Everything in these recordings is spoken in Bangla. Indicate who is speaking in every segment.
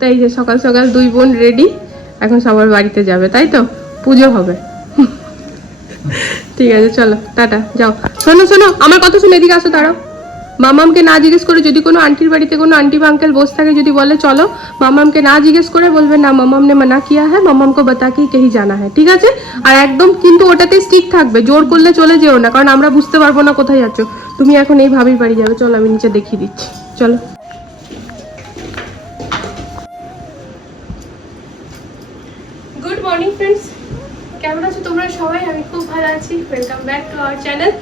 Speaker 1: তাই যে সকাল সকাল দুই বোন রেডি এখন সবার বাড়িতে যাবে, তাই তো? পুজো হবে। ঠিক আছে, চলো, টাটা, যাও। শোনো শোনো, আমার কথা শুনে এদিকে আসো তারা মামামকে না জিজ্ঞেস করে যদি কোনো আন্টির বাড়িতে কোনো আন্টি বা আঙ্কেল বসে থাকে, যদি বলে, চলো, মামামকে না জিজ্ঞেস করে বলবে, না, মামাম নে মানা কিয়া হ্যাঁ মামামকে বাতা কি, কেহি জানা হ্যাঁ ঠিক আছে? আর একদম কিন্তু ওটাতে স্টিক থাকবে, জোর করলে চলে যেও না, কারণ আমরা বুঝতে পারব না কোথায় যাচ্ছ। তুমি এখন এই ভাবেই বাড়ি যাবে, চলো, আমি নিচে দেখিয়ে দিচ্ছি। চলো। মর্নিং ফ্রেন্ডস কেমন আছো তোমরা সবাই? আমি খুব ভালো আছি। Welcome back to our channel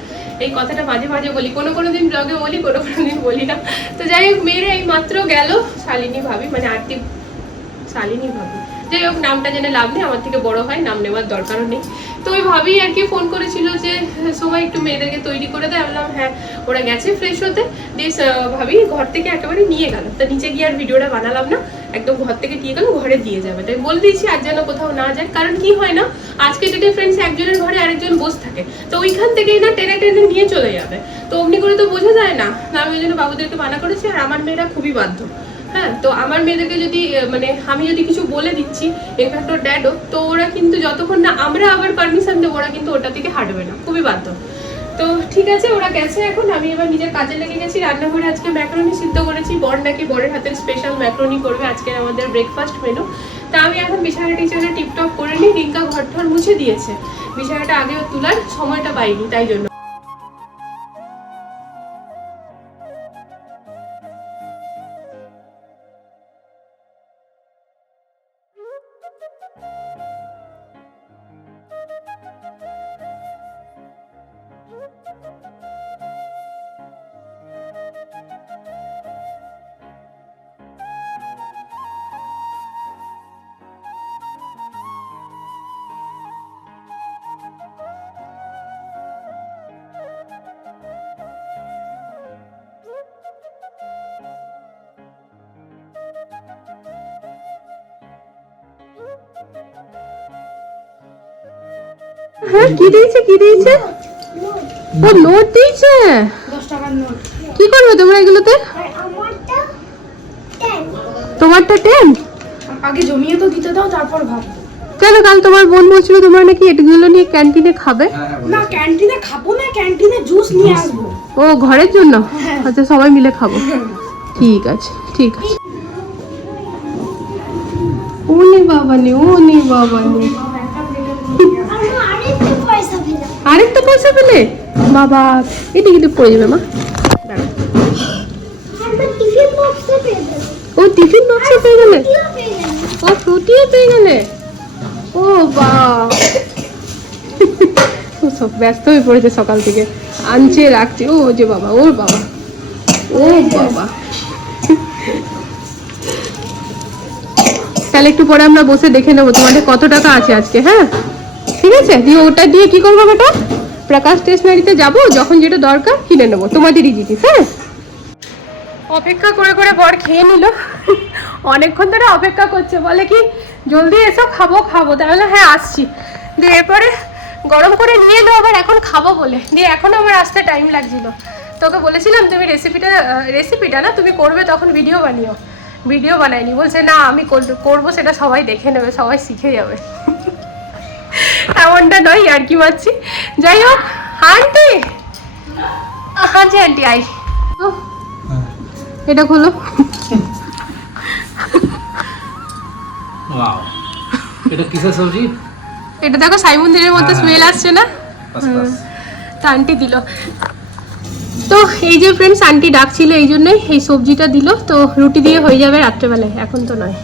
Speaker 1: এই কথাটা মাঝে মাঝে বলি। কোনো কোনো দিন ব্লগে বলি, কোনো কোনো দিন বলি না। তো যাই হোক, মেয়েরা এই মাত্র গেল শালিনী ভাবি মানে আরতি শালিনী ভাবি। যাই হোক, নামটা জেনে লাভ নেই, আমার থেকে বড় হয়, নাম নেওয়ার দরকারও নেই। তো ওই ভাবি আর কি ফোন করেছিল যে সবাই একটু মেয়েদেরকে তৈরি করে দেয়। বললাম হ্যাঁ ওরা গেছে ফ্রেশ হতে। দিয়ে ভাবি ঘর থেকে একেবারে নিয়ে গেল। তো নিচে গিয়ে আর ভিডিওটা বানালাম না। একদম ঘর থেকে দিয়ে গেল, ঘরে দিয়ে যাবে। তাই বলে দিয়েছি আর যেন কোথাও না যায়। কারণ কি হয় না, আজকে ডেটে ফ্রেন্ডস একজনের ঘরে আরেকজন বসে থাকে। তো ওইখান থেকেই না টেনে টেনে নিয়ে চলে যাবে। তো অমনি করে তো বোঝা যায় না। আমি ওই জন্য বাবুদেরকে মানা করেছি আর আমার মেয়েরা খুবই বাধ্য। হ্যাঁ তো আমার মেয়েদেরকে যদি মানে আমি যদি কিছু বলে দিচ্ছি ইনফ্যাক্ট ওর ড্যাডও তো ওরা কিন্তু যতক্ষণ না আমরা আবার পারমিশন দেবো, ওরা কিন্তু ওটা থেকে হাঁটবে না। খুবই বাধ্য। তো ঠিক আছে, ওরা গেছে এখন। আমি এবার নিজের কাজে লেগে গেছি। রান্নাঘরে আজকে ম্যাক্রোনি সিদ্ধ করেছি। বর নাকি বরের হাতের স্পেশাল ম্যাক্রোনি করবে আজকে আমাদের ব্রেকফাস্ট মেনু তা আমি এখন বিছানা টিচারে টিপটপ করে নিই। রিঙ্কা ঘর মুছে দিয়েছে। বিছানাটা আগেও তোলার, সময়টা পাইনি, তাই জন্য। হ্যাঁ কি দিয়েছে কি দিয়েছে? ও নোট দিয়েছে?
Speaker 2: দশ টাকার নোট
Speaker 1: কি করবে তোমরা এগুলোতে? তোমারটা টেন
Speaker 2: আগে জমিয়ে তো দিতে দাও তারপর ভাববো
Speaker 1: কেন কাল তোমার বোন বলছিল তোমরা নাকি এগুলো নিয়ে ক্যান্টিনে খাবে?
Speaker 2: না ক্যান্টিনে খাব না ক্যান্টিনে জুস নিয়ে আসব।
Speaker 1: ও ঘরের জন্য?
Speaker 2: হ্যাঁ।
Speaker 1: আচ্ছা সবাই মিলে খাব। ঠিক আছে ঠিক আছে। ওনে বাবা নে ওনে বাবা নে।
Speaker 2: আরেকটা পয়সা
Speaker 1: পেলে? বাবা, এটা কিন্তু পড়ে যাবে, মা। ও, টিফিন বক্সে পেয়ে গেলে? ও, ফ্রুটিও পেয়ে গেলে? ও, বা। ও, সব ব্যস্ত হয়ে পড়েছে সকাল থেকে। আনছে, রাখছে। ও, যে বাবা, ওর বাবা। ও, বাবা। তাহলে একটু পরে আমরা বসে দেখে নেব তোমাদের কত টাকা আছে আজকে হ্যাঁ? ঠিক আছে? দিয়ে ওটা দিয়ে কি করব বেটা? প্রকাশ স্টেশনারিতে যাব, যখন যেটা দরকার কিনে নেব। তোমাদেরই জিনিস হ্যাঁ? অপেক্ষা করে করে বর খেয়ে নিল। অনেকক্ষণ ধরে অপেক্ষা করছে। বলে কি, জলদি এসো, খাব খাব। তাহলে হ্যাঁ আসছি। দিয়ে এরপরে গরম করে নিয়ে এলো আবার এখন খাব বলে। দিয়ে এখন আমার আসতে টাইম লাগছিল। তোকে বলেছিলাম, তুমি রেসিপিটা রেসিপিটা না, তুমি করবে তখন ভিডিও বানিও। ভিডিও বানাইনি বলছে, না, আমি করব, সেটা সবাই দেখে নেবে, সবাই শিখে যাবে। এমনটা নয় আর কি মারছি যাই হোক আন্টি! হ্যাঁ জি আন্টি আই এটা খোলো।
Speaker 3: ওয়াও। এটা কিসের সবজি?
Speaker 1: এটা দেখো সাই মন্দিরের মতো
Speaker 3: হ্যাঁ।
Speaker 1: স্মেল আসছে না?
Speaker 3: বাস
Speaker 1: আন্টি দিল। তো এই যে ফ্রেন্ডস আন্টি ডাকছিল এই জন্যই এই সবজিটা দিল। তো রুটি দিয়ে হয়ে যাবে রাত্রেবেলায় এখন তো নয়।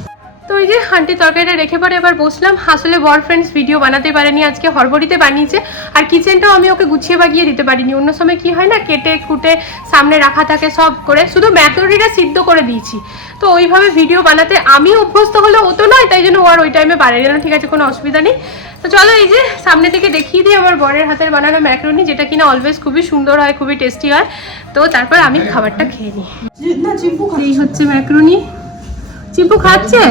Speaker 1: তো ওই যে আন্টি তরকারিটা রেখে পরে এবার বসলাম। আসলে বর ফ্রেন্ডস ভিডিও বানাতে পারেনি আজকে হরবড়িতে বানিয়েছে। আর কিচেনটাও আমি ওকে গুছিয়ে বাগিয়ে দিতে পারিনি। অন্য সময় কি হয় না কেটে কুটে সামনে রাখা থাকে সব করে শুধু ম্যাকরোনিটা সিদ্ধ করে দিয়েছি। তো ওইভাবে ভিডিও বানাতে আমি অভ্যস্ত হলে ও তো নয় তাই জন্য ও আর ওই টাইমে বানিয়ে গেল ঠিক আছে কোনো অসুবিধা নেই। তো চলো এই যে সামনে থেকে দেখিয়ে দিই আমার বরের হাতের বানানো ম্যাকরোনি যেটা কিনা অলওয়েজ খুবই সুন্দর হয় খুবই টেস্টি হয়। তো তারপর আমি খাবারটা খেয়ে নিই। এই হচ্ছে ম্যাকরোনি। চিপু খাচ্ছে?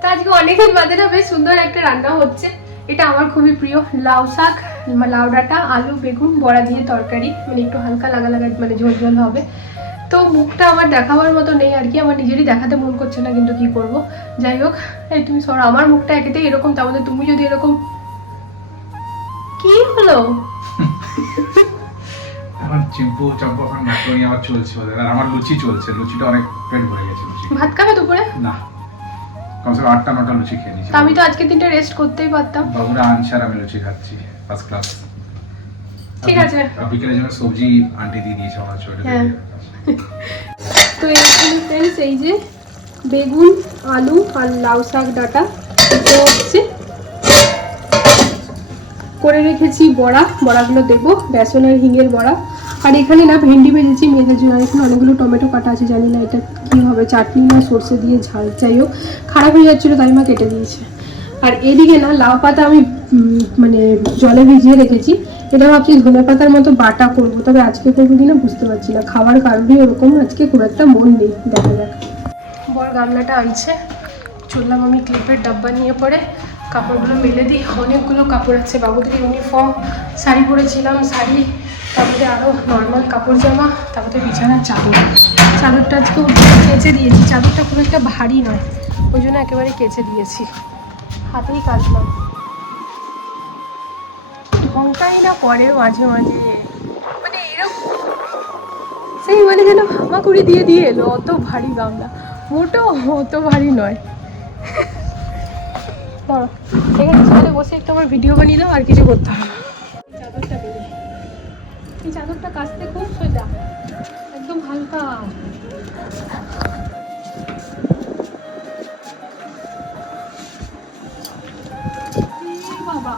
Speaker 1: তো আজকে অনেকদিন বাদে না বেশ সুন্দর একটা রান্না হচ্ছে। এটা আমার খুবই প্রিয় লাউ শাক লাউ ডাঁটা আলু বেগুন বড়া দিয়ে তরকারি। মানে একটু হালকা লাগা লাগা মানে ঝোল ঝোল হবে। তো মুখটা আমার দেখাবার মতো নেই আর কি আমার নিজেরই দেখাতে মন করছে না কিন্তু কি করব। যাই হোক এই তুমি সর আমার মুখটা একেতেই এরকম তার মধ্যে তুমি যদি এরকম কি হলো?
Speaker 3: এখন চিম্পু চম্পু এখন ম্যাক্রোনি আবার চলছে ওদের। আর আমার লুচি চলছে লুচিটা অনেক পেট ভরে গেছে লুচি।
Speaker 1: ভাত খাবে দুপুরে?
Speaker 3: না। কমসে কম আটটা নটা লুচি খেয়ে নিয়েছি।
Speaker 1: আমি তো আজকে দিনটা রেস্ট করতেই পারতাম।
Speaker 3: বাবুরা আনছে আর আমি লুচি খাচ্ছি ফার্স্ট ক্লাস
Speaker 1: ঠিক আছে।
Speaker 3: বিকেলের জন্য সবজি আন্টি দিয়ে দিয়েছে আমার ছোট
Speaker 1: হ্যাঁ। তো এইখানে ফ্রেন্ডস এই যে বেগুন আলু আর লাউ শাক ডাটা এটা হচ্ছে। করে রেখেছি বড়া। বড়াগুলো দেবো বেসন আর হিঙের বড়া। আর এখানে না ভেন্ডি ভেজেছি মেঘের জন্য এখানে অনেকগুলো টমেটো কাটা আছে, জানি না এটা কী হবে, চাটনি না সর্ষে দিয়ে ঝাল, যাই হোক, খারাপ হয়ে যাচ্ছিল, তাই মা কেটে দিয়েছে। আর এদিকে না লাউ পাতা আমি মানে জলে ভিজিয়ে রেখেছি, এটা ভাবছি ধনে পাতার মতো বাটা করব, তবে আজকে করব কিনা বুঝতে পারছি না খাবার কারণে ওরকম আজকে খুব একটা মন নেই, দেখা যাক। বড় গামলাটা আনছে চললাম আমি ক্লিপের ডাব্বা নিয়ে পরে কাপড়গুলো মেলে দিই, অনেকগুলো কাপড় আছে, বাবুদের ইউনিফর্ম, শাড়ি পরেছিলাম, শাড়ি তারপরে আরও নর্মাল কাপড় জামা, তারপরে বিছানার চাদর। চাদরটা আজকে কেচে দিয়েছি। চাদরটা খুব একটা ভারী নয়, ওই জন্য একেবারে কেচে দিয়েছি। হাতেই কাটলাম না পরে মাঝে মাঝে। মানে এরকম সেই মানে যেন হামাকুড়ি দিয়ে দিয়ে এলো, অত ভারী গামলা। মোটো অত ভারী নয়। ধরো বসে একটু আমার ভিডিও বানিয়ে আর কিছু করতে হবে। এই চাদরটা কাচতে খুব সোজা। একদম হালকা। বাবা।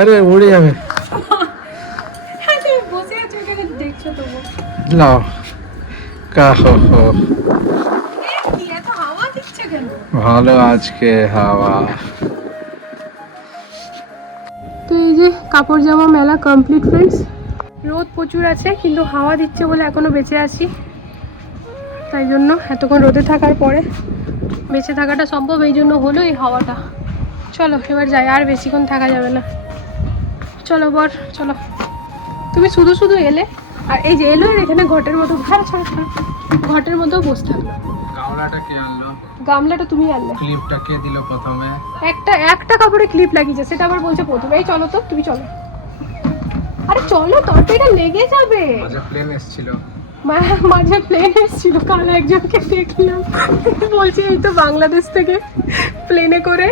Speaker 3: আরে উড়ে যাবে।
Speaker 1: হ্যাঁ বসে আছো এখানে দেখছ তবু।
Speaker 3: লাও কা হো হো
Speaker 1: এ কি এত হাওয়া দিচ্ছে কেন
Speaker 3: ভালো আজকে হাওয়া।
Speaker 1: তো এই যে কাপড় জামা মেলা কমপ্লিট ফ্রেন্ডস রোদ প্রচুর আছে, কিন্তু হাওয়া দিচ্ছে বলে এখনও বেঁচে আছি। তাই জন্য এতক্ষণ রোদে থাকার পরে বেঁচে থাকাটা সম্ভব, এই জন্য হলো এই হাওয়াটা। চলো, এবার যাই, আর বেশিক্ষণ থাকা যাবে না। চলো বর, চলো। তুমি শুধু শুধু এলে, আর এই যে এলো আর এখানে ঘটের মতো ছাড়ো ছাড়ো ঘটের মতো বসে থাকল
Speaker 3: গামলাটা কে আনলো?
Speaker 1: গামলাটা তুমি আনলে।
Speaker 3: ক্লিপটা কে দিল প্রথমে?
Speaker 1: একটা একটা কাপড়ে ক্লিপ লাগিয়েছে সেটা আবার বলছে প্রথমে। এই চলো তো তুমি চলো। আরে চলো তরকারিটা লেগে যাবে।
Speaker 3: মাঝে প্লেন এসেছিল।
Speaker 1: মাঝে প্লেন এসেছিল কাল একজনকে দেখলাম। বলছি এই তো বাংলাদেশ থেকে প্লেনে করে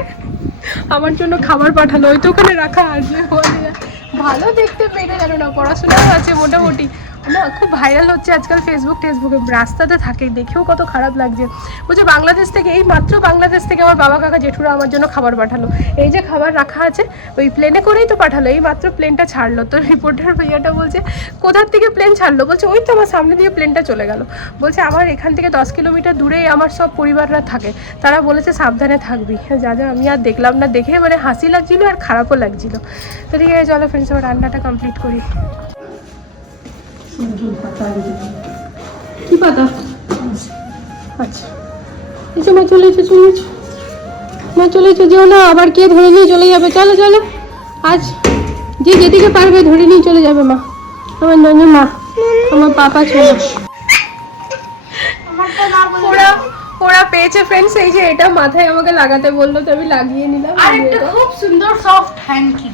Speaker 1: আমার জন্য খাবার পাঠালো। ওই তো ওখানে রাখা আছে। বলে, ভালো দেখতে পেরে জানো না পড়াশোনা আছে মোটামুটি। না, খুব ভাইরাল হচ্ছে আজকাল ফেসবুক টেসবুকে রাস্তাতে থাকে, দেখেও কত খারাপ লাগছে। বলছে, বাংলাদেশ থেকে, এই মাত্র বাংলাদেশ থেকে আমার বাবা কাকা জেঠুরা আমার জন্য খাবার পাঠালো। এই যে খাবার রাখা আছে, ওই প্লেনে করেই তো পাঠালো। এই মাত্র প্লেনটা ছাড়লো। তো রিপোর্টার ভাইয়াটা বলছে, কোথার থেকে প্লেন ছাড়লো? বলছে, ওই তো আমার সামনে দিয়ে প্লেনটা চলে গেল। বলছে, আমার এখান থেকে দশ কিলোমিটার দূরেই আমার সব পরিবাররা থাকে। তারা বলেছে, সাবধানে থাকবি। যা যা, আমি আর দেখলাম না, দেখে মানে হাসি লাগছিল আর খারাপও লাগছিল। তো ঠিক আছে, চলো ফ্রেন্ডস আমার রান্নাটা কমপ্লিট করি। কি পাতা? আচ্ছা। যে মা চলে এসো চলে এসো মা চলে এসো যেও না আবার কে ধরে নিয়ে চলে যাবে? চলো চলো। আজ যে যেদিকে পারবে ধরে নিয়ে চলে যাবে মা। আমার ননু মা আমার পাপা ছিল। ওরা ওরা পেয়েছে ফ্রেন্ডস এই যে এটা মাথায় আমাকে লাগাতে বলল তো আমি লাগিয়ে নিলাম।
Speaker 2: আর একটা খুব সুন্দর সফট হ্যান্ডকি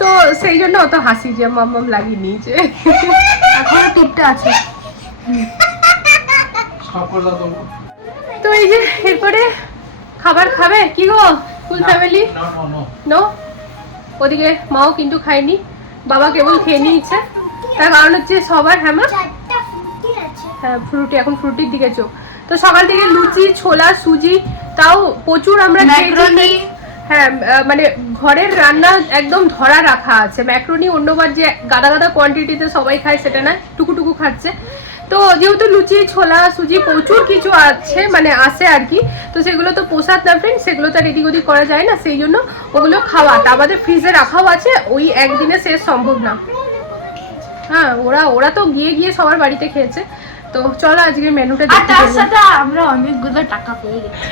Speaker 1: তো সেই জন্য অত হাসি যে মাম্মাম লাগিয়ে নিয়েছে
Speaker 2: এখনও তিনটে আছে।
Speaker 1: তো। এই যে এরপরে খাবার খাবে? কি গো full family
Speaker 3: no no no.
Speaker 1: No ওদিকে মাও কিন্তু খায়নি বাবা কেবল খেয়ে নিয়েছে। তার কারণ হচ্ছে সবার হ্যাঁ মা?
Speaker 2: চারটা ফুটি আছে।
Speaker 1: হ্যাঁ ফ্রুটি এখন ফ্রুটির দিকে চোখ। তো সকাল থেকে লুচি ছোলা সুজি তাও প্রচুর আমরা খেয়েছি। হ্যাঁ মানে ঘরের রান্না একদম ধরা রাখা আছে। ম্যাক্রোনি অন্যবার যে গাদা গাদা কোয়ান্টিটিতে সবাই খায় সেটা না টুকু টুকু খাচ্ছে। তো যেহেতু লুচি ছোলা সুজি প্রচুর কিছু আছে মানে আসে আর কি তো সেগুলো তো পোষাত না ফ্রেন্ড সেগুলো তো আর এদিক ওদিক করা যায় না সেই জন্য ওগুলো খাওয়া। তা আমাদের ফ্রিজে রাখাও আছে ওই একদিনে শেষ সম্ভব না। হ্যাঁ ওরা ওরা তো গিয়ে গিয়ে সবার বাড়িতে খেয়েছে। তো চলো আজকে মেনুটা দেখতে
Speaker 2: আমরা অনেকগুলো টাকা পেয়ে গেছি।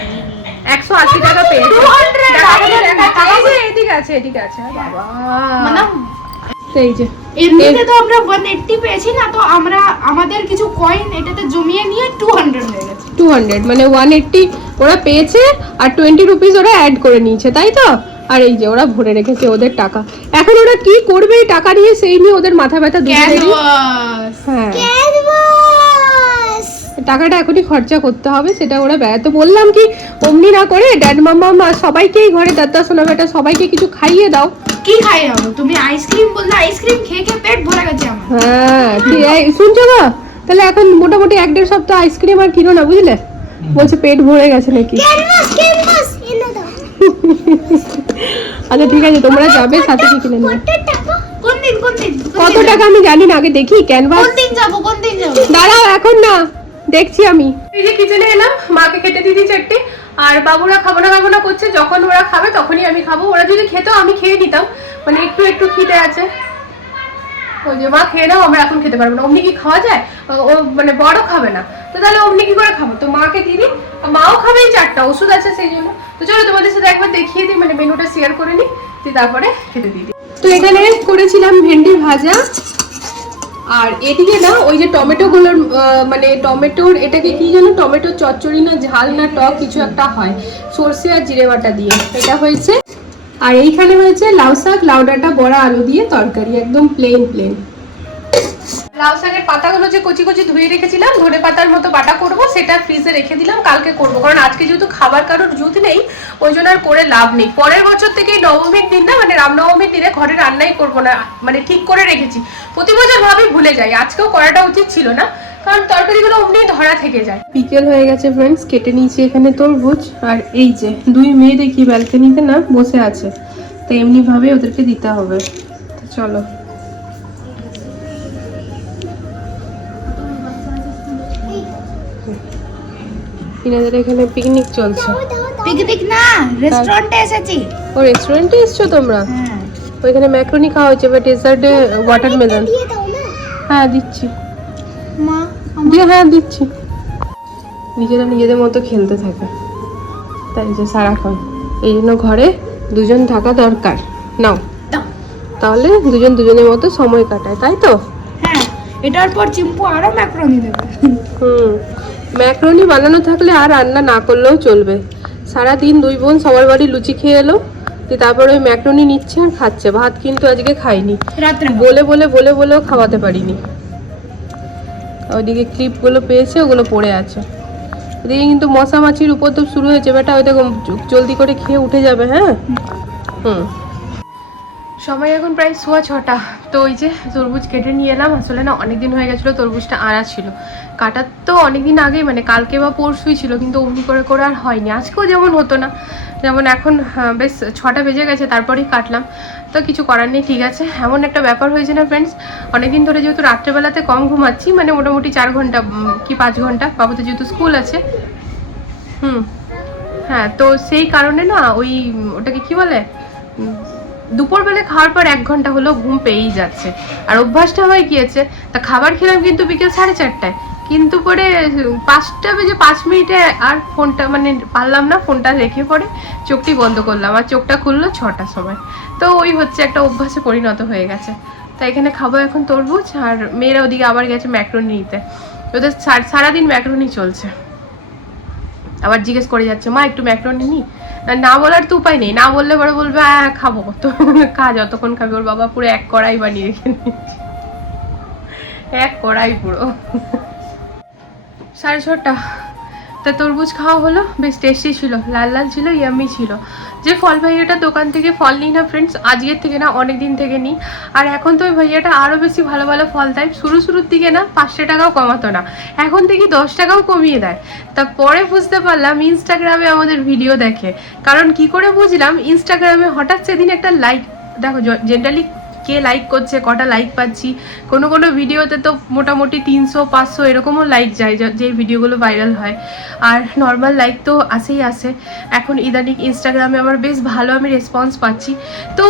Speaker 1: একশো আশি টাকা পেয়েছে
Speaker 2: 200
Speaker 1: দেখা যাচ্ছে,
Speaker 2: টাকা
Speaker 1: দেখা যাচ্ছে। এই যে, এদিকে আছে এদিকে আছে বাবা।
Speaker 2: মানে
Speaker 1: এই যে।
Speaker 2: এমনিতে তো আমরা 180 পেয়েছি না তো আমরা আমাদের কিছু কয়েন এটাতে জমিয়ে নিয়ে 200 হয়ে গেছে।
Speaker 1: টু হান্ড্রেড মানে ওয়ান এইট্টি ওরা পেয়েছে আর টোয়েন্টি রুপিস ওরা অ্যাড করে নিয়েছে তাই তো? আর এই যে ওরা ভরে রেখেছে ওদের টাকা। এখন ওরা কি করবে এই টাকা নিয়ে সেই নিয়ে ওদের মাথা ব্যথা হ্যাঁ। টাকাটা এখনই খরচা করতে হবে সেটা ওরা ব্যয়। তো বললাম কি অমনি না করে ড্যাড মামা মা সবাইকেই ঘরে দাদা সোনা বেটা সবাইকে কিছু খাইয়ে দাও।
Speaker 2: কি খাই দাও? তুমি আইসক্রিম বললে আইসক্রিম খেয়ে খেয়ে পেট ভরে গেছে আমার।
Speaker 1: হ্যাঁ শুনছো না তাহলে এখন মোটামুটি এক দেড় সপ্তাহ আইসক্রিম আর কিনো না বুঝলে? বলছে পেট ভরে গেছে নাকি।
Speaker 2: ক্যানভাস ক্যানভাস এনে দাও।
Speaker 1: আচ্ছা ঠিক আছে তোমরা যাবে সাথে কি কিনে নেবে।
Speaker 2: কত টাকা? কোন দিন কোন দিন কোন
Speaker 1: কত
Speaker 2: দিন
Speaker 1: টাকা আমি জানি না আগে দেখি ক্যানভাস।
Speaker 2: কোন দিন যাব কোন দিন যাব?
Speaker 1: দাঁড়াও এখন না। দেখছি আমি। এই যে কিচেনে এলাম, মাকে কেটে দিদি চারটে, আর বাবুরা খাব না খাব না করছে, যখন ওরা খাবে তখনই আমি খাব। ওরা যদি খেতো, আমি খেয়ে নিতাম। মানে একটু একটু খিদে আছে। ওই যে, মা, খেয়ে আমরা এখন খেতে পারব না। অমনি কি খাওয়া যায়? ও- মানে বড় খাবে না। তো তাহলে অমনি কি করে খাব? তো মাকে দিদি, মাও খাবে এই চারটা, ওষুধ আছে সেই জন্য। তো চলো, তোমাদের সাথে একবার দেখিয়ে দিই মানে মেনুটা শেয়ার করে নিই তারপরে খেতে দিই। তো এখানে করেছিলাম ভেন্ডি ভাজা। আর এদিকে না, ওই যে টমেটো গুলোর মানে টমেটোর, এটাকে কি যেন টমেটোর চচ্চড়ি না, ঝাল না টক কিছু একটা হয়। সর্ষে আর জিরে বাটা দিয়ে। এটা হয়েছে। আর এইখানে হয়েছে লাউ শাক, লাউ ডাঁটা, বড়া, আলু দিয়ে তরকারি, একদম প্লেন প্লেন লাউ শাকের পাতাগুলো যে কচি কচি ধুয়ে রেখেছিলাম, ধনে পাতার মতো বাটা করব, সেটা ফ্রিজে রেখে দিলাম, কালকে করব। কারণ আজকে যেহেতু খাবার কারোর জুত নেই, ওই জন্য আর করে লাভ নেই। পরের বছর থেকে নবমীর দিন না মানে রামনবমীর দিনে ঘরে রান্নাই করব না মানে ঠিক করে রেখেছি। প্রতি বছর ভাবে ভুলে যাই, আজকেও করাটা উচিত ছিল না, কারণ তরকারিগুলো অমনি ধরা থেকে যায়। বিকেল হয়ে গেছে ফ্রেন্ডস কেটে নিয়েছি এখানে তরমুজ, আর এই যে, দুই মেয়ে দেখি ব্যালকনিতে না, বসে আছে। তো এমনি ভাবে ওদেরকে দিতে হবে। তো চলো। ইনাদের এখানে পিকনিক চলছে।
Speaker 2: পিকনিক না রেস্টুরেন্টে এসেছি।
Speaker 1: ও রেস্টুরেন্টে এসছো তোমরা?
Speaker 2: হ্যাঁ।
Speaker 1: ওইখানে ম্যাক্রোনি খাওয়া হচ্ছে বা ডেজার্টে ওয়াটারমেলন হ্যাঁ দিচ্ছি।
Speaker 2: মা
Speaker 1: দিয়ে হ্যাঁ দিচ্ছি। নিজেরা নিজেদের মতো খেলতে থাকে। তাই যে সারাক্ষণ। এই জন্য ঘরে দুজন থাকা দরকার। নাও। তাহলে দুজন দুজনের মতো সময় কাটায় তাই তো?
Speaker 2: হ্যাঁ এটার পর চিম্পু আরও ম্যাক্রোনি দেবে।
Speaker 1: হুম। ম্যাক্রোনি বানানো থাকলে আর রান্না না করলেও চলবে। সারাদিন দুই বোন সবার বাড়ি লুচি খেয়ে এলো। তারপরে ওই ম্যাক্রোনি নিচ্ছে আর খাচ্ছে। ভাত কিন্তু আজকে খাইনি। বলে। বলে বলে বলেও খাওয়াতে পারিনি। ওইদিকে ক্লিপগুলো পেয়েছে ওগুলো পড়ে আছে। ওদিকে কিন্তু মশা মাছির উপদ্রব শুরু হয়েছে। বেটা ওই দেখো জলদি করে খেয়ে উঠে যাবে হ্যাঁ? হুম। সময় এখন প্রায় সোয়া ছটা। তো ওই যে তরমুজ কেটে নিয়ে এলাম। আসলে না অনেকদিন হয়ে গেছিল তরমুজটা আড়া ছিল। কাটার তো অনেকদিন আগেই মানে কালকে বা পরশুই ছিল কিন্তু অমনি করে করে আর হয়নি। আজকেও যেমন হতো না যেমন এখন হ্যাঁ, বেশ ছটা বেজে গেছে তারপরেই কাটলাম। তো কিছু করার নেই ঠিক আছে। এমন একটা ব্যাপার হয়েছে না ফ্রেন্ডস অনেকদিন ধরে যেহেতু রাত্রেবেলাতে কম ঘুমাচ্ছি মানে মোটামুটি চার ঘণ্টা কি পাঁচ ঘণ্টা বাবুতে যেহেতু স্কুল আছে। হুম হ্যাঁ তো সেই কারণে না ওই ওটাকে কি বলে? দুপুরবেলা খাওয়ার পর এক ঘণ্টা হলো ঘুম পেয়েই যাচ্ছে। আর অভ্যাসটা হয়ে গিয়েছে, তা খাবার খেলাম কিন্তু বিকেল সাড়ে চারটায়। কিন্তু পরে পাঁচটা বেজে পাঁচ মিনিটে আর ফোনটা মানে পারলাম না, ফোনটা রেখে পরে চোখটি বন্ধ করলাম আর চোখটা খুললো ছটার সময়। তো ওই হচ্ছে একটা অভ্যাসে পরিণত হয়ে গেছে। তা এখানে খাব এখন তরমুজ আর মেয়েরা ওদিকে আবার গেছে ম্যাক্রোনি নিতে। ওদের সার- সারাদিন ম্যাক্রোনি চলছে। আবার জিজ্ঞেস করে যাচ্ছে, মা, একটু ম্যাক্রোনি নি? না, বলার তো উপায় নেই। না বললে পরে বলবে হ্যাঁ খাব। তো খা যতক্ষণ খাবে। ওর বাবা পুরো এক কড়াই বানিয়ে রেখে এক কড়াই পুরো। সাড়ে ছটা। তা তরমুজ খাওয়া হলো? বেশ টেস্টি ছিল, লাল লাল ছিল ইয়ামি ছিল। যে ফল ভাইয়াটার দোকান থেকে ফল নিই না ফ্রেন্ডস আজকের থেকে না অনেক দিন থেকে নিই। আর এখন তো ওই ভাইয়াটা আরও বেশি ভালো ভালো ফল দেয়। শুরু শুরুর দিকে না, পাঁচশো টাকাও কমাতো না। এখন থেকে দশ টাকাও কমিয়ে দেয়। তা পরে বুঝতে পারলাম ইনস্টাগ্রামে আমাদের ভিডিও দেখে। কারণ কি করে বুঝলাম ইনস্টাগ্রামে হঠাৎ সেদিন একটা লাইক দেখো জেনারেলি কে লাইক করছে, কটা লাইক পাচ্ছি। কোনো কোনো ভিডিওতে তো মোটামুটি তিনশো, পাঁচশো এরকমও লাইক যায়, যা- ভিডিওগুলো ভাইরাল হয়। আর নর্মাল লাইক তো আসেই আসে এখন ইদানিং ইনস্টাগ্রামে আমার বেশ ভালো আমি রেসপন্স পাচ্ছি। তো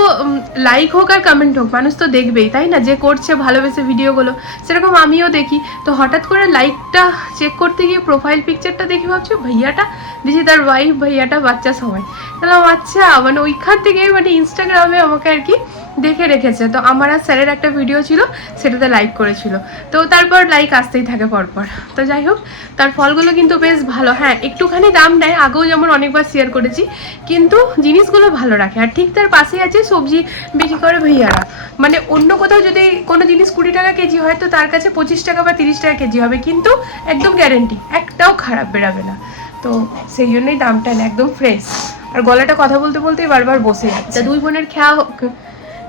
Speaker 1: লাইক হোক আর কমেন্ট হোক, মানুষ তো দেখবেই, তাই না? যে করছে, ভালোবেসে ভিডিওগুলো সেরকম আমিও দেখি। তো হঠাৎ করে লাইকটা চেক করতে গিয়ে প্রোফাইল পিকচারটা দেখে ভাবছি, ভাইয়াটা দিছি তার ওয়াইফ ভাইয়াটা বাচ্চা সময় তাহলে আচ্ছা মানে ওইখান থেকে মানে ইনস্টাগ্রামে আমাকে আর কি দেখে রেখেছে। তো আমার আর স্যারের একটা ভিডিও ছিল, সেটাতে লাইক করেছিল। তো তারপর লাইক আসতেই থাকে পরপর। তো যাই হোক, তার ফলগুলো কিন্তু বেশ ভালো। হ্যাঁ একটুখানি দাম নেয়, আগেও যেমন অনেকবার শেয়ার করেছি, কিন্তু জিনিসগুলো ভালো রাখে। আর ঠিক তার পাশেই আছে সবজি বিক্রি করে ভাইয়ারা। মানে অন্য কোথাও যদি কোনো জিনিস কুড়ি টাকা কেজি হয়, তো তার কাছে পঁচিশ টাকা বা তিরিশ টাকা কেজি হবে। কিন্তু একদম গ্যারেন্টি একটাও খারাপ বেরাবে না। তো সেই জন্যই দামটা একদম ফ্রেশ আর গলাটা কথা বলতে বলতেই বারবার বসে যাচ্ছে। দুই বোনের খেয়া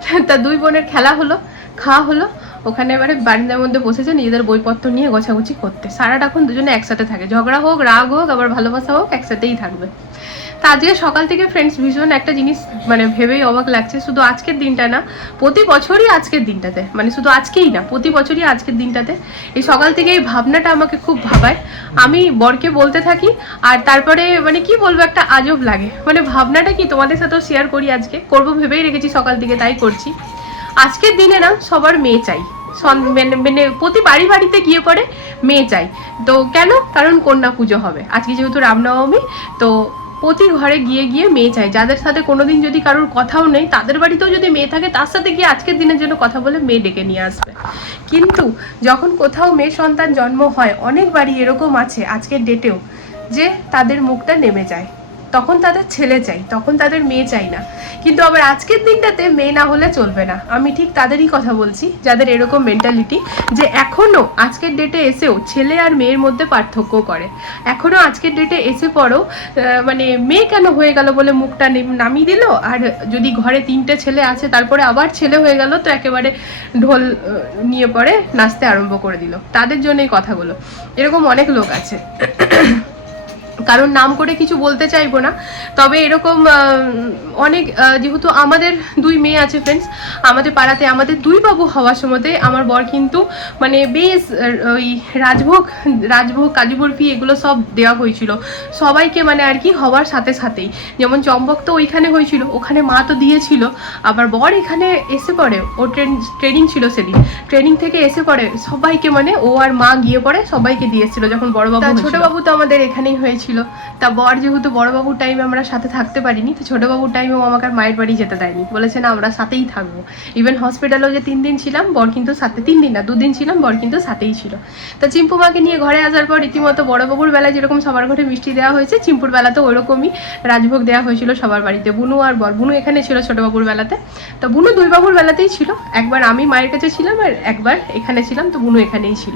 Speaker 1: তা দুই বোনের খেলা হলো, খাওয়া হলো, ওখানে এবারে বারিন্দার মধ্যে বসেছে, নিজেদের বইপত্র নিয়ে গোছাগুছি করতে। সারাটাক্ষণ দুজনে একসাথে থাকে। ঝগড়া হোক, রাগ হোক, আবার ভালোবাসা হোক, একসাথেই থাকবে। তা আজকে সকাল থেকে ফ্রেন্ডস ভীষণ একটা জিনিস মানে ভেবেই অবাক লাগছে। শুধু আজকের দিনটা না, প্রতি বছরই আজকের দিনটাতে। মানে শুধু আজকেই না, প্রতি বছরই আজকের দিনটাতে। এই সকাল থেকে এই ভাবনাটা আমাকে খুব ভাবায়। আমি বরকে বলতে থাকি, আর তারপরে মানে কি বলব, একটা আজব লাগে। মানে ভাবনাটা কি তোমাদের সাথেও শেয়ার করি আজকে? করব ভেবেই রেখেছি সকাল থেকে তাই করছি। আজকের দিনে না, সবার মেয়ে চাই। মানে মানে প্রতি বাড়ি বাড়িতে গিয়ে পড়ে মেয়ে চাই। তো কেন? কারণ কন্যা পুজো হবে। আজকে যেহেতু রামনবমী, তো প্রতি ঘরে গিয়ে গিয়ে মেয়ে চাই যাদের সাথে কোনোদিন যদি কারোর কথাও নেই, তাদের বাড়িতেও যদি মেয়ে থাকে, তার সাথে গিয়ে আজকের দিনের জন্য কথা বলে মেয়ে ডেকে নিয়ে আসবে। কিন্তু যখন কোথাও মেয়ে সন্তান জন্ম হয়, অনেক বাড়ি এরকম আছে আজকের ডেটেও যে তাদের মুখটা নেমে যায়। তখন তাদের ছেলে চাই, তখন তাদের মেয়ে চাই না। কিন্তু আবার আজকের দিনটাতে মেয়ে না হলে চলবে না। আমি ঠিক তাদেরই কথা বলছি, যাদের এরকম মেন্টালিটি যে এখনও আজকের ডেটে এসেও ছেলে আর মেয়ের মধ্যে পার্থক্য করে। এখনও আজকের ডেটে এসে পরও মানে মেয়ে কেন হয়ে গেল বলে মুখটা নামিয়ে দিল? আর যদি ঘরে তিনটে ছেলে আছে, তারপরে আবার ছেলে হয়ে গেল, তো একেবারে ঢোল নিয়ে পরে নাচতে আরম্ভ করে দিল। তাদের জন্য এই কথাগুলো। এরকম অনেক লোক আছে। কারণ নাম করে কিছু বলতে চাইব না। তবে এরকম অনেক যেহেতু আমাদের দুই মেয়ে আছে ফ্রেন্ডস আমাদের পাড়াতে আমাদের দুই বাবু হওয়ার সময়তে আমার বর কিন্তু মানে বেশ ওই রাজভোগ রাজভোগ কাজু বরফি এগুলো সব দেওয়া হয়েছিল। সবাইকে মানে আর কি হওয়ার সাথে সাথেই। যেমন চম্বক তো ওইখানে হয়েছিল ওখানে মা তো দিয়েছিল আবার বর এখানে এসে পড়ে ও ট্রেন ট্রেনিং ছিল সেদিন। ট্রেনিং থেকে এসে পড়ে সবাইকে মানে ও আর মা গিয়ে পড়ে সবাইকে দিয়ে এসেছিল যখন বড়বাবু ছোট বাবু তো আমাদের এখানেই হয়েছিল। তা বর যেহেতু বড়বাবুর টাইমে আমরা সাথে থাকতে পারিনি, তো ছোটবাবুর টাইমেও আমাকে মায়ের বাড়ি যেতে দেয়নি। বলেছে, না, আমরা সাথেই থাকব। ইভেন হসপিটালেও যে তিন দিন ছিলাম, বর কিন্তু সাথে তিন দিন না দুদিন ছিলাম, বর কিন্তু সাথেই ছিল। তো চিম্পু মাকে নিয়ে ঘরে আসার পর রীতিমতো বড়বাবুর বেলায় যেরকম সবার ঘরে মিষ্টি দেওয়া হয়েছে, চিম্পুর বেলাতেও ওরকমই রাজভোগ দেওয়া হয়েছিল সবার বাড়িতে। বুনু আর বর বুনু এখানে ছিল ছোটবাবুর বেলাতে। তো বুনু দুই বাবুর বেলাতেই ছিল। একবার আমি মায়ের কাছে ছিলাম আর একবার এখানে ছিলাম, তো বুনু এখানেই ছিল।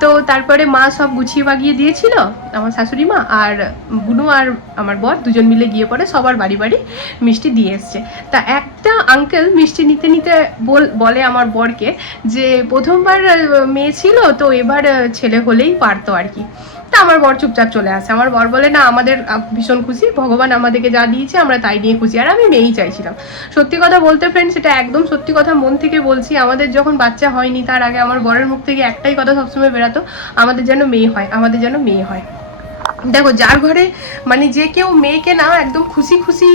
Speaker 1: তো তারপরে মা সব গুছিয়ে বাগিয়ে দিয়েছিল, আমার শাশুড়ি মা আর বুনু আর আমার বর দুজন মিলে গিয়ে পরে সবার বাড়ি বাড়ি মিষ্টি দিয়ে এসছে। তা একটা আঙ্কেল মিষ্টি নিতে নিতে বল- বলে আমার বরকে যে প্রথমবার মেয়ে ছিল তো এবার ছেলে হলেই পারতো আর কি। তা আমার বর চুপচাপ চলে আসে। আমার বর বলে, না, আমাদের ভীষণ খুশি। ভগবান আমাদেরকে যা দিয়েছে আমরা তাই নিয়ে খুশি। আর আমি মেয়েই চাইছিলাম। সত্যি কথা বলতে ফ্রেন্ড সেটা একদম সত্যি কথা মন থেকে বলছি। আমাদের যখন বাচ্চা হয়নি, তার আগে আমার বরের মুখ থেকে একটাই কথা সবসময় বেরাতো, আমাদের যেন মেয়ে হয়, আমাদের যেন মেয়ে হয়। দেখো, যার ঘরে মানে যে কেউ মেয়েকে না একদম খুশি খুশি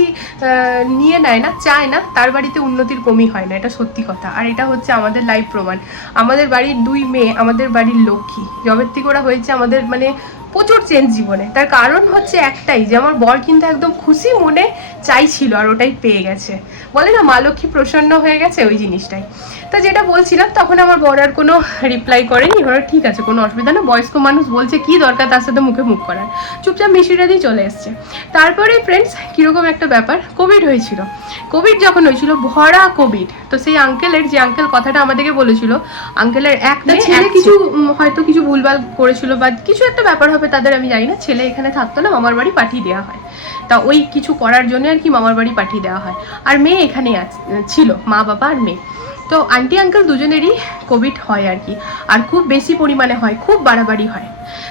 Speaker 1: নিয়ে নেয় না, চায় না, তার বাড়িতে উন্নতির কমি হয় না, এটা সত্যি কথা। আর এটা হচ্ছে আমাদের লাইভ প্রমাণ। আমাদের বাড়ির দুই মেয়ে, আমাদের বাড়ির লক্ষ্মী। জবের থেকে ওরা হয়েছে আমাদের মানে প্রচুর চেঞ্জ জীবনে। তার কারণ হচ্ছে একটাই, যে আমার বর কিন্তু একদম খুশি মনে চাইছিল আর ওটাই পেয়ে গেছে। বলে না, মা লক্ষ্মী প্রসন্ন হয়ে গেছে? ওই জিনিসটাই। তা যেটা বলছিলাম তখন আমার বর আর কোনো রিপ্লাই করেনি। ওরা ঠিক আছে কোনো অসুবিধা না বয়স্ক মানুষ বলছে কি দরকার তার সাথে মুখে মুখ করার? চুপচাপ মিশিটা দিয়ে চলে এসছে। তারপরে ফ্রেন্ডস কীরকম একটা ব্যাপার কোভিড হয়েছিল। কোভিড যখন হয়েছিল ভরা কোভিড তো সেই আঙ্কেলের যে আঙ্কেল কথাটা আমাদেরকে বলেছিল আঙ্কেলের এক
Speaker 2: তা
Speaker 1: ছেলে কিছু হয়তো কিছু ভুলভাল করেছিল বা কিছু একটা ব্যাপার হবে তাদের আমি জানি না। ছেলে এখানে থাকতো না মামার বাড়ি পাঠিয়ে দেওয়া হয়। তা ওই কিছু করার জন্য আর কি মামার বাড়ি পাঠিয়ে দেওয়া হয়। আর মেয়ে এখানেই আছ- ছিল মা বাবা আর মেয়ে। তো আন্টি আঙ্কেল দুজনেরই কোভিড হয় আর কি। আর খুব বেশি পরিমাণে হয়, খুব বাড়াবাড়ি হয়।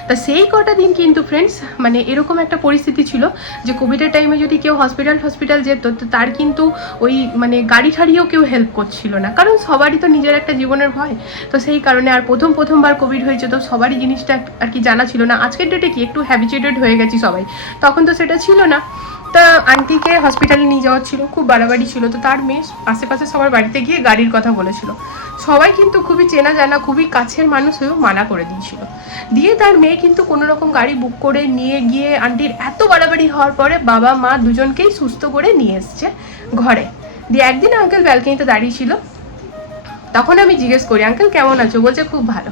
Speaker 1: তা সেই কটা দিন কিন্তু ফ্রেন্ডস মানে এরকম একটা পরিস্থিতি ছিল যে কোভিডের টাইমে যদি কেউ হসপিটাল হসপিটাল যেত, তো তার কিন্তু ওই মানে গাড়ি ঠাড়িও কেউ হেল্প করছিল না। কারণ সবারই তো নিজের একটা জীবনের ভয়। তো সেই কারণে আর প্রথম, প্রথমবার কোভিড হয়েছে, তো সবারই জিনিসটা আর কি জানা ছিল না। আজকের ডেটে কি একটু হ্যাবিচুয়েটেড হয়ে গেছি সবাই। তখন তো সেটা ছিল না। তা আন্টিকে হসপিটালে নিয়ে যাওয়ার ছিল, খুব বাড়াবাড়ি ছিল। তো তার মেয়ে আশেপাশে সবার বাড়িতে গিয়ে গাড়ির কথা বলেছিল। সবাই কিন্তু খুবই চেনা জানা, খুবই কাছের মানুষ হয়েও মানা করে দিয়েছিল। দিয়ে তার মেয়ে কিন্তু কোনো রকম গাড়ি বুক করে নিয়ে গিয়ে আন্টির এত বাড়াবাড়ি হওয়ার পরে বাবা, মা দুজনকেই সুস্থ করে নিয়ে এসছে ঘরে। দিয়ে একদিন আঙ্কেল ব্যালকনিতে দাঁড়িয়ে ছিল। তখন আমি জিজ্ঞেস করি আঙ্কেল কেমন আছো? বলছে, খুব ভালো।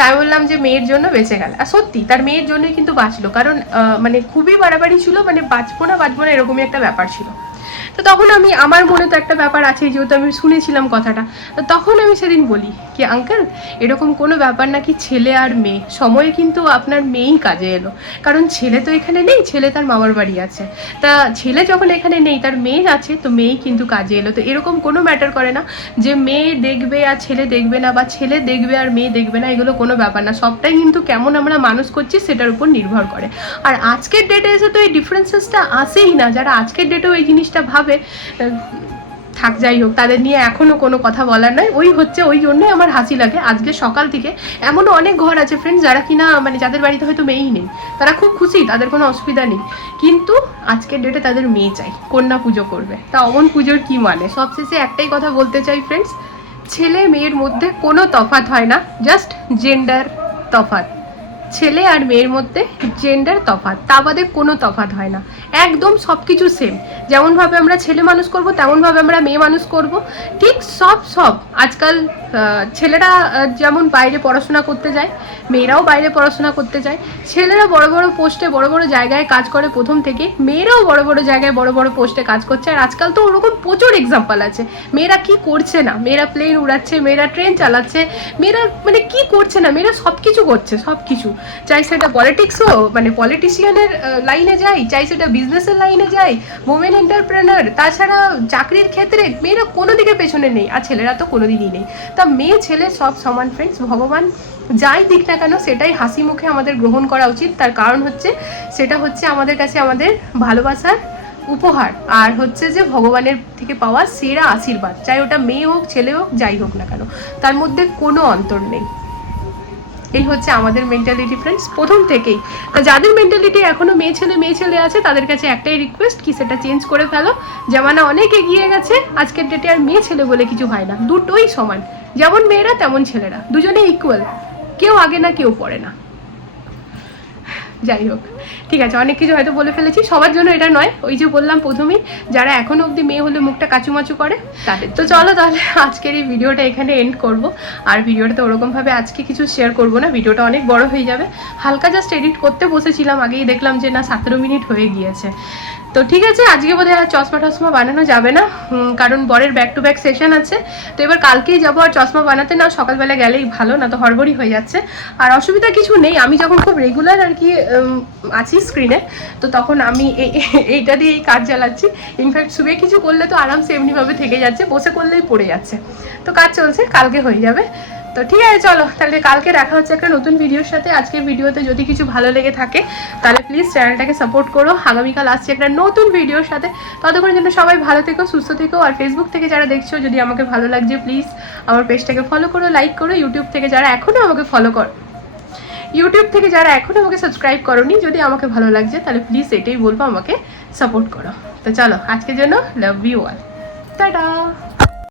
Speaker 1: তাই বললাম যে মেয়ের জন্য বেঁচে গেল। আর সত্যি, তার মেয়ের জন্যই কিন্তু বাঁচলো। কারণ মানে খুবই বাড়াবাড়ি ছিল মানে বাঁচবো না বাঁচবো না, এরকমই একটা ব্যাপার ছিল। তো তখন আমি, আমার মনে তো একটা ব্যাপার আছে, যেহেতু আমি শুনেছিলাম কথাটা, তো তখন আমি সেদিন বলি কি, আঙ্কেল, এরকম কোনো ব্যাপার নাকি ছেলে আর মেয়ে? সময়ে কিন্তু আপনার মেয়েই কাজে এলো। কারণ ছেলে তো এখানে নেই, ছেলে তার মামার বাড়ি আছে। তা ছেলে যখন এখানে নেই, তার মেয়ে আছে, তো মেয়েই কিন্তু কাজে এলো। তো এরকম কোনো ম্যাটার করে না যে মেয়ে দেখবে আর ছেলে দেখবে না, বা ছেলে দেখবে আর মেয়ে দেখবে না, এগুলো কোনো ব্যাপার না। সবটাই কিন্তু কেমন আমরা মানুষ করছি, সেটার উপর নির্ভর করে। আর আজকের ডেটে এসে তো এই ডিফারেন্সেসটা আসেই না। যারা আজকের ডেটেও এই জিনিসটা ভাবে আহ, থাক যাই হোক তাদের নিয়ে এখনও কোনো কথা বলার নয় ওই হচ্ছে ওই জন্যই আমার হাসি লাগে। আজকে সকাল থেকে এমনও অনেক ঘর আছে ফ্রেন্ডস যারা কিনা মানে যাদের বাড়িতে হয়তো মেয়েই নেই তারা খুব খুশি তাদের কোনো অসুবিধা নেই। কিন্তু আজকের ডেটে তাদের মেয়ে চাই কন্যা পুজো করবে। তা অমন পুজোর কি মানে? সবশেষে একটাই কথা বলতে চাই ফ্রেন্ডস ছেলে মেয়ের মধ্যে কোনো তফাত হয় না জাস্ট জেন্ডার তফাৎ। ছেলে আর মেয়ের মধ্যে জেন্ডার তফাৎ। তা বাদে কোনো তফাৎ হয় না। একদম সব কিছু সেম যেমনভাবে আমরা ছেলে মানুষ করব, তেমনভাবে আমরা মেয়ে মানুষ করব। ঠিক সব সব। আজকাল ছেলেরা যেমন বাইরে পড়াশোনা করতে যায়, মেয়েরাও বাইরে পড়াশোনা করতে যায়। ছেলেরা বড় বড় পোস্টে বড় বড় জায়গায় কাজ করে প্রথম থেকে, মেয়েরাও বড় বড় জায়গায় বড় বড় পোস্টে কাজ করছে। আর আজকাল তো ওরকম প্রচুর এক্সাম্পল আছে। মেয়েরা কি করছে না? মেয়েরা প্লেন উড়াচ্ছে, মেয়েরা ট্রেন চালাচ্ছে, মেয়েরা মানে কি করছে না? মেয়েরা সব কিছু করছে সব কিছু চাই সেটা পলিটিক্সও মানে পলিটিশিয়ানের লাইনে যাই, চাই সেটা বিজনেসের লাইনে যাই ওমেন এন্টারপ্রেনার তাছাড়া চাকরির ক্ষেত্রে মেয়েরা কোনো দিকে পেছনে নেই আর ছেলেরা তো কোনোদিনই নেই। তা মেয়ে, ছেলে সব সমান ফ্রেন্ডস ভগবান যাই দিক না কেন সেটাই হাসি মুখে আমাদের গ্রহণ করা উচিত। তার কারণ হচ্ছে, সেটা হচ্ছে আমাদের কাছে আমাদের ভালোবাসার উপহার। আর হচ্ছে যে ভগবানের থেকে পাওয়া সেরা আশীর্বাদ। চাই ওটা মেয়ে হোক, ছেলে হোক, যাই হোক না কেন, তার মধ্যে কোনো অন্তর নেই। এই হচ্ছে আমাদের মেন্টালিটি ফ্রেন্ডস প্রথম থেকেই। যাদের মেন্টালিটি এখনও মেয়ে ছেলে মেয়ে ছেলে আছে, তাদের কাছে একটাই রিকোয়েস্ট কি সেটা চেঞ্জ করে ফেলো। জামানা অনেক এগিয়ে গেছে, আজকের ডেটে আর মেয়ে ছেলে বলে কিছু হয় না। দুটোই সমান। যেমন মেয়েরা, তেমন ছেলেরা। দুজনে ইকুয়াল কেউ আগে না, কেউ পড়ে না। যাই হোক। ঠিক আছে, অনেক কিছু হয়তো বলে ফেলেছি, সবার জন্য এটা নয়। ওই যে বললাম প্রথমেই, যারা এখনও অবধি মেয়ে হলে মুখটা কাচুমাচু করে, তাদের তো চলো তাহলে আজকের এই ভিডিওটা এখানে এন্ড করব। আর ভিডিওটা তো ওরকমভাবে আজকে কিছু শেয়ার করব না, ভিডিওটা অনেক বড় হয়ে যাবে। হালকা জাস্ট এডিট করতে বসেছিলাম, আগেই দেখলাম যে না, সতেরো মিনিট হয়ে গিয়েছে। তো ঠিক আছে, আজকে বোধহয় আর চশমা টশমা বানানো যাবে না। কারণ বরের ব্যাক টু ব্যাক সেশন আছে। তো এবার কালকেই যাব আর চশমা বানাতে না সকালবেলা গেলেই ভালো, না তো হড়বড়ি হয়ে যাচ্ছে। আর অসুবিধা কিছু নেই, আমি যখন খুব রেগুলার আর কি আছি স্ক্রিনে তো তখন আমি এই এইটা দিয়ে এই কাজ চালাচ্ছি। ইনফ্যাক্ট শুয়ে কিছু করলে তো আরামসে এমনিভাবে থেকে যাচ্ছে, বসে করলেই পড়ে যাচ্ছে। তো কাজ চলছে, কালকে হয়ে যাবে। তো ঠিক আছে, চলো। তাহলে কালকে দেখা হচ্ছে একটা নতুন ভিডিওর সাথে। আজকের ভিডিওতে যদি কিছু ভালো লেগে থাকে, তাহলে প্লিজ চ্যানেলটাকে সাপোর্ট করো। আগামীকাল আসছে একটা নতুন ভিডিওর সাথে। ততক্ষণের জন্য সবাই ভালো থেকো, সুস্থ থেকো। আর ফেসবুক থেকে যারা দেখছ, যদি আমাকে ভালো লাগছে প্লিজ আমার পেজটাকে ফলো করো লাইক করো। ইউটিউব থেকে যারা এখনও আমাকে ফলো করো ইউটিউব থেকে যারা এখনও আমাকে সাবস্ক্রাইব করোনি, যদি আমাকে ভালো লাগছে, তাহলে প্লিজ এটাই বলব, আমাকে সাপোর্ট করো। তো চলো, আজকের জন্য লাভ ইউ অল টাটা!